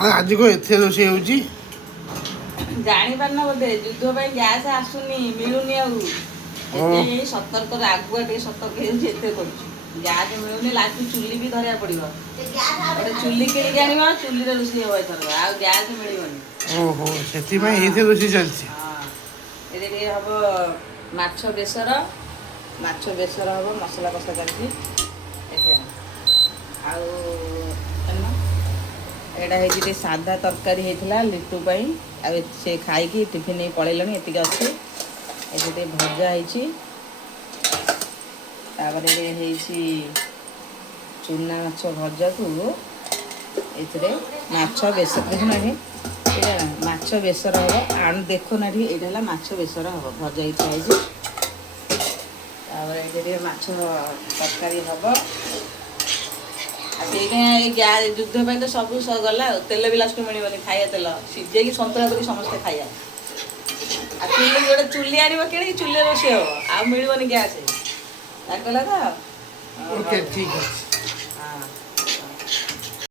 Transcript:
ଆଜି କଣ ଏତେ ରୋଷେଇ ହଉଛି? ଜାଣିପାରୁନ ବୋଧେ ଯୁଦ୍ଧ ପାଇଁ ଗ୍ୟାସ୍ ଆସୁନି ମିଳୁନି ଆଉ ଓ ସେଥିପାଇଁ ସତର୍କରେ ଆଗୁଆ ଟିକେ ସତର୍କ ହେଉଛି ଏତେ କରୁଛୁ। ଗ୍ୟାସ୍ ମିଳୁନି ଲାଷ୍ଟ ଚୁଲି ବି ଧରିବାକୁ ପଡ଼ିବ। ଗୋଟେ ଚୁଲି କିଣିକି ଆଣିବ ଚୁଲିରେ ରୋଷେଇ ହବ ଏଥରକ ଆଉ ଗ୍ୟାସ୍ ମିଳିବନି। ଓହୋ ସେଥିପାଇଁ ହଁ ଏଇଥିରେ ରୋଷେଇ ଚାଲିଛି। ହଁ ଏଥିରେ ଟିକେ ହବ ମାଛ ବେସର। ମାଛ ବେସର ହବ ମସଲା କଷା ଚାଲିଛି ଦେଖିବା। ଆଉ ଏଇଟା ହେଇଛି ଟିକେ ସାଧା ତରକାରୀ ହେଇଥିଲା ଲିଟୁ ପାଇଁ। ଆଉ ସେ ଖାଇକି ଟିଫିନ୍ ନେଇ ପଳେଇଲେଣି ଏତିକି ଅଛି। ଏଠି ଟିକେ ଭଜା ହେଇଛି। ତାପରେ ହେଇଛି ଚୁନା ମାଛ ଭଜାକୁ ଏଥିରେ ମାଛ ବେସର ଦେଖୁନ ଏଠି ଏଇଟା ମାଛ ବେସର ହବ। ଆଣୁ ଦେଖୁନ ଏଠି ଏଇଟା ହେଲା ମାଛ ବେସର ହବ ଭଜା ହେଇକି ଥୁଆ ହେଇଛି। ତାପରେ ଏଇଠି ଟିକେ ମାଛ ତରକାରୀ ହବ। ଆଉ ସେଇଥିପାଇଁ ଏଇ ଯୁଦ୍ଧ ପାଇଁ ତ ସବୁ ଗଲା ଆଉ ତେଲ ବି ଲାଷ୍ଟକୁ ମିଳିବନି ଖାଇବା ତେଲ ସିଝେଇକି ସନ୍ତୁଳା କରି ସମସ୍ତେ ଖାଇବା। ଆଉ ଚୁଲି ଗୋଟେ ଚୁଲି ଆଣିବ କିଣିକି ଚୁଲିରେ ରୋଷେଇ ହବ ଆଉ ମିଳିବନି ଗ୍ୟାସ୍। ଜାଣିପାରିଲ ତ? ଓକେ ଠିକ୍ ଅଛି। ହଁ